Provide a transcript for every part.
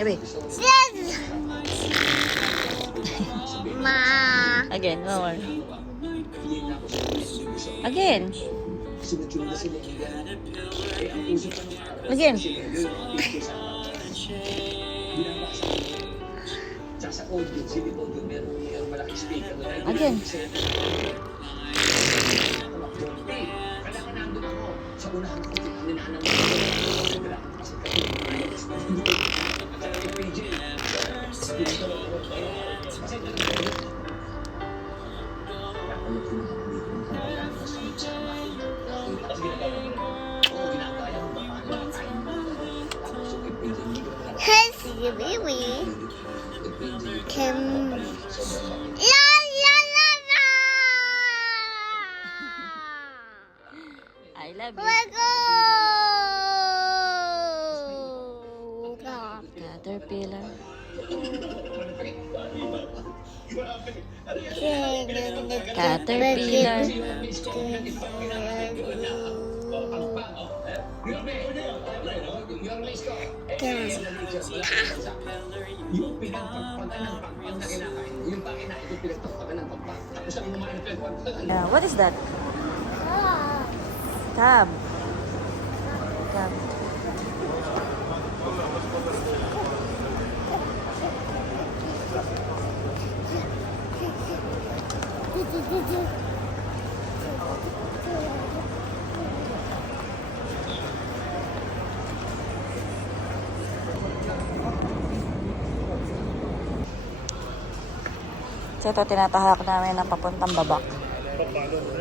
Gabi. Ma. Again, more. Again. Again. Again. Hey, baby. Come. La la la la. I love you. Let go. Caterpillar. Caterpillar. What is that? Cab. Cab. So ito, tinatahak namin ng papuntang baba.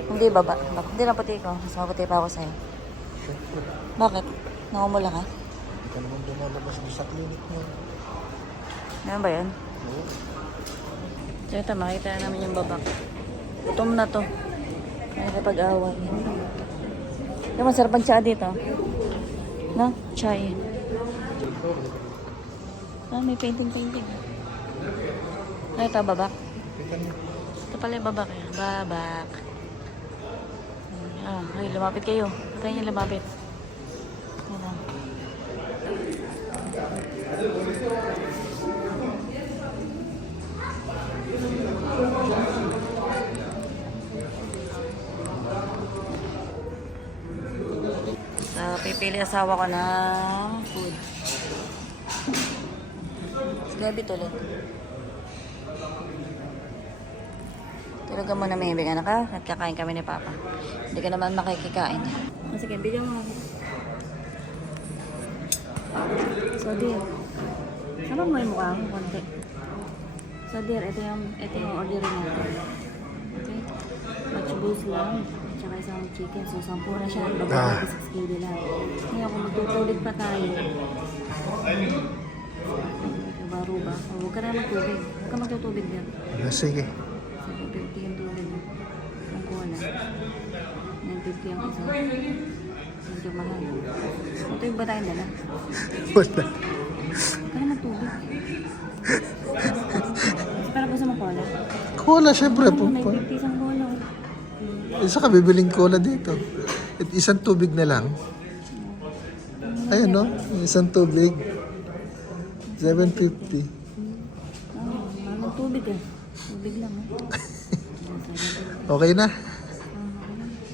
Hindi baba. Hindi na puti ko. Mas maputi pa ako sa'yo. Bakit? Namumula ka? Hindi ka naman lumalabas sa clinic mo. Ano ba yan? Oo. So ito, makita namin yung baba. Gutom na to. Nakikipag-away. Yung masarap ang tsaa dito. No? Chai. Ah, may painting-painting. Ano ito, babak? Ito pala yung babak. Babak. Ah, ay, lumapit kayo. Patayin niyo lumapit. Ano? So, pipili asawa ko ng food. Gabi tuloy. Talaga mo na may ibig, anak ka? Nagkakain kami ni Papa. Hindi ka naman makikikain. Sige, bigyan mo ako. So, dear. Sama mo yung mukha mo konti. So, dear, ito yung orderin natin. Okay? Vegetables lang. Tsaka isang chicken. So, 10 na siya. Bago 6 kg lang. Ngayon, kung magtutulit pa tayo. Baro ba? Huwag ka na magtubig. Huwag ka magtutubig dyan. Sige. 50 yung tubig mo. Ang cola. 950 yung isa. Medyo mahal. Ito yung ba tayong dala? Wala. Huwag ka na magtubig. Pero gusto mo cola? Cola, syempre. May 50 isang cola. Isa ka bibiling cola dito. At isang tubig na lang. Ayun, no? Isang tubig. 750. Mahal ng tubig eh. Tubig lang eh. Okay na.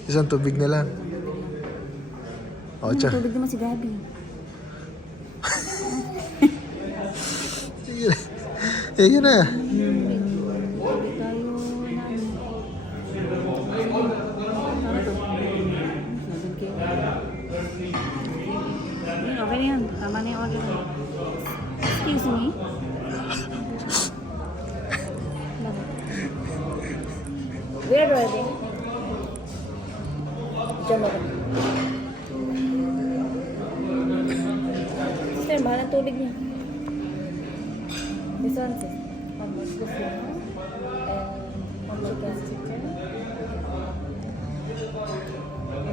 Isang tubig na lang. O, Ano, tsa. tubig naman si Gabi. Sige na. Sige na. Tubig tayo na ano. Ano to? 7K. Okay na yan. Tama na yung order na. Excuse me? We're ready. Diyan ako. Sister, mahal ang tubig niya. This one, sis. One more this one. And one chicken.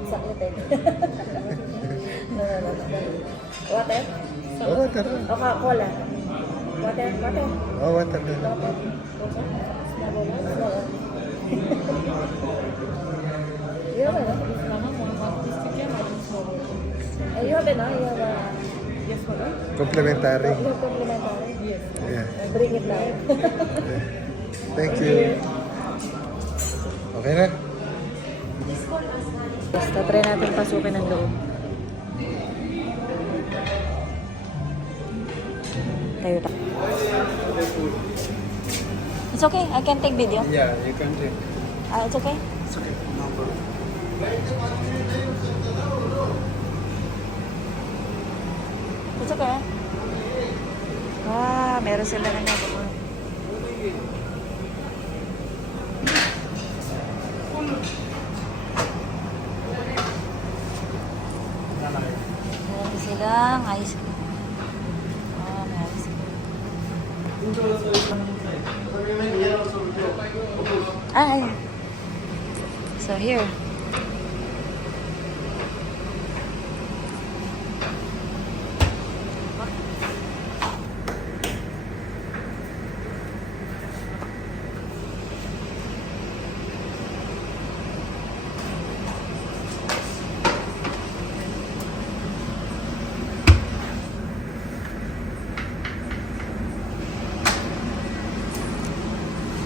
Excited. No. Water? Oh, water. Okay, cola. Water. Oh, water na lang. You have it? You have it now? You have a... Complimentary. You have complimentary. Yeah. Bring it down. Thank you. Okay na? Basta try natin pasukin ng loob. Tayo ta. It's okay. I can take video. Yeah, you can take. It's okay. It's okay. No problem. It's okay. Meron sila na nagawa. Meron silang ice cream. May ice cream. Ayun. So here.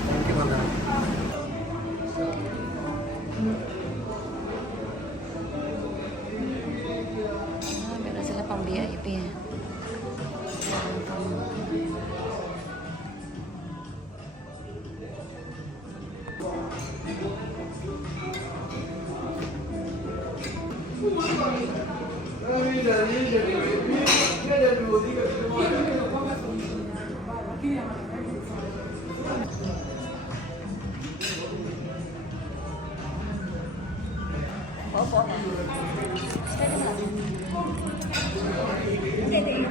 Thank you, madam. Meron sila pang VIP. Opo. Pwede na. Hindi.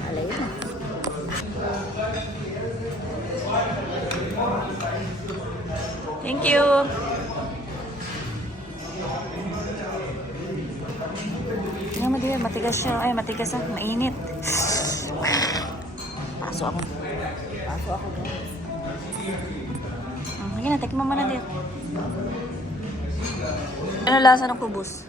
Alay na. Thank you. Tingnan mo din, matigas siya. Ay, matigas ah. Mainit. Paso ako. Paso ako, guys. Sige na, tikman mo na din. Ano lasa ng kubos?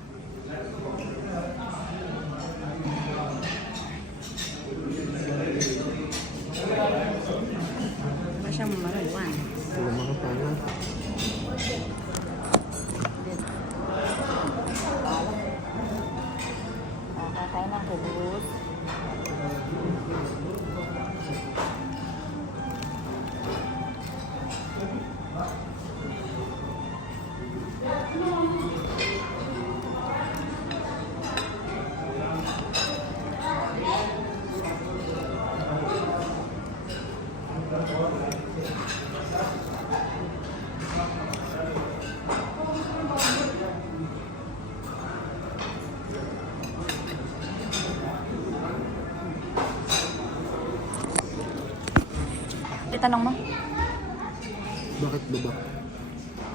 Ba siyang maruwan? Wala mga pala. Kakain ng kubos. Itanong mo? Bakit babak?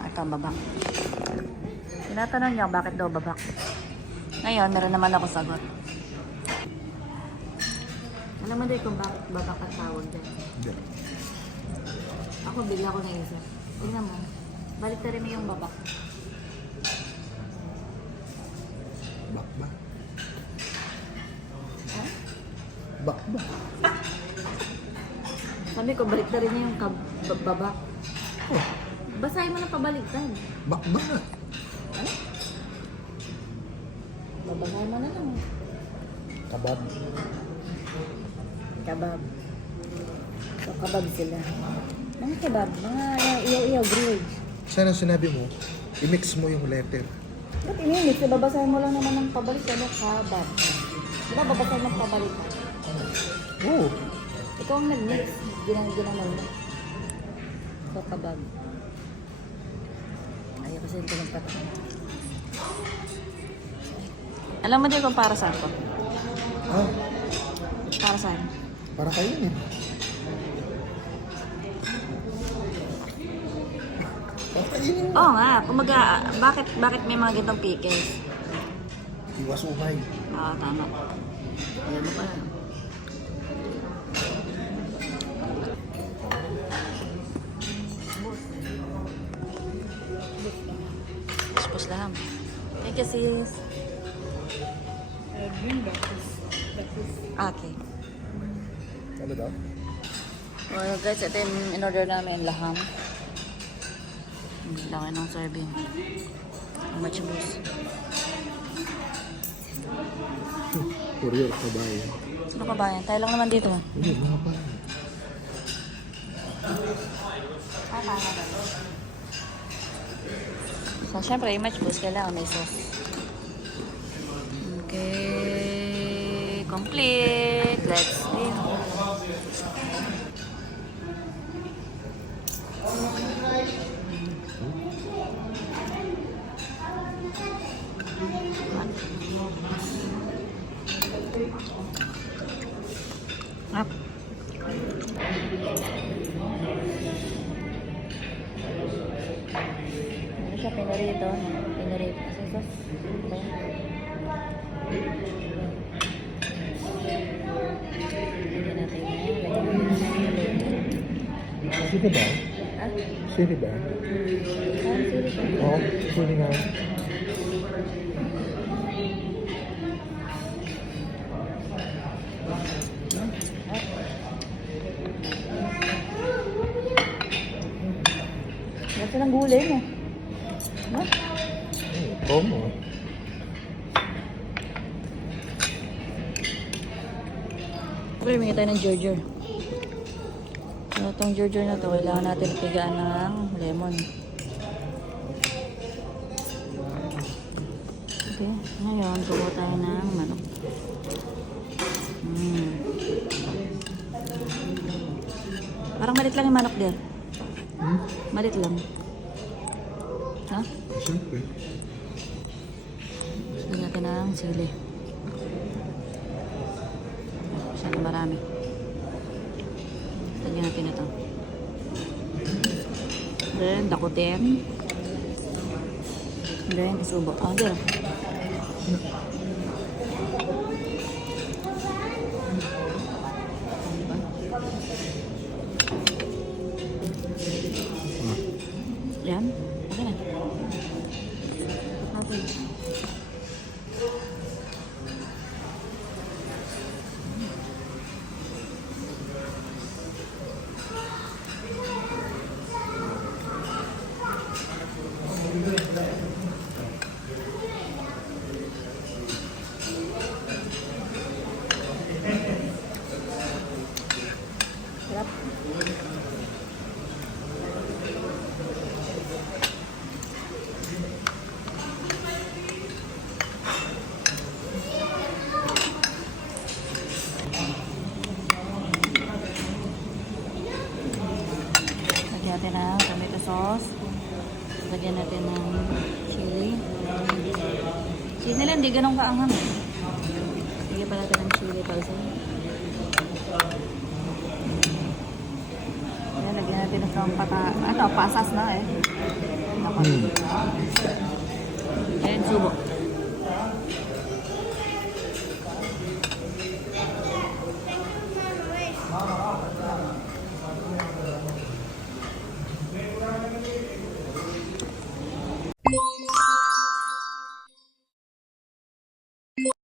Ito, babak. Tinatanong niya bakit daw babak. Ngayon, meron naman ako sagot. Alam mo din kung bakit babak ang tawag din. Hindi. Ako bigla ko naisip. Tingnan mo. Balik na rin mo yung babak. Bak ba? Ha? Bak ba? Sabi ko, balik na rin niya yung babak. Oh, Basahin mo lang pabaliktad. bak ba nga? Babasahin mo na lang. Kabab. Kabab. So, kabab sila. Mga kebab, mga iyaw-iyaw, grilled. Sana sinabi mo, i-mix mo yung letter. Ba't inimix? Babasahin mo lang naman ng pabalik. Ano? Kabab. Diba babasahin mo pabalik? Oo. Ikaw ang nag-mix. Ginanaw mo. So, kabab. Ayaw kasi ito ng patak. Alam mo din kung para saan ko? Ah, Para saan? para kayo yun eh. Para kainin mo. Oo nga. Kumaga, bakit may mga gantong pickles? Iwas umay. Tama. Ayan mo pala. Push lang. Thank you, sis. Okay. Ano daw? Well, guys, ito yung in-order namin, laham. Laki ng serving. Ang machibus. Courier, kabayan. Sino ka ba yan? Tayo lang naman dito. Hindi, mga pa. So, syempre, yung machibus, kailangan may sauce. Okay. Complete. Let's eat. Up. Ano siya pinarito? Pinarito. Kasi sauce. Ba yan? Lagyan natin yan. Lagyan natin yan. Sino ba? Ah? Sino ba? Sili pa. Oo, sino nga. Gasa ng gulay mo. Ano? Promo. Siyempre, may tayo ng Georgia. So, itong Georgia na to, kailangan natin pigaan ng lemon. Okay, ngayon, kukuha tayo ng manok. Parang malit lang yung manok there. Malit lang. Ha? Siyempre. Lagyan natin ng sili. Masyadong marami. Lagyan natin ito. Then, dakutin. Then, isubo. Diyan. Yan. Okay na. Natin. Sarap. Lagyan natin ng tomato sauce. Lagyan natin ng chili. Chili lang, hindi ganun kaanghang. Lagyan pa natin ng chili palsa. Ayan, lagyan natin ng pasas na eh. Ayan, subo.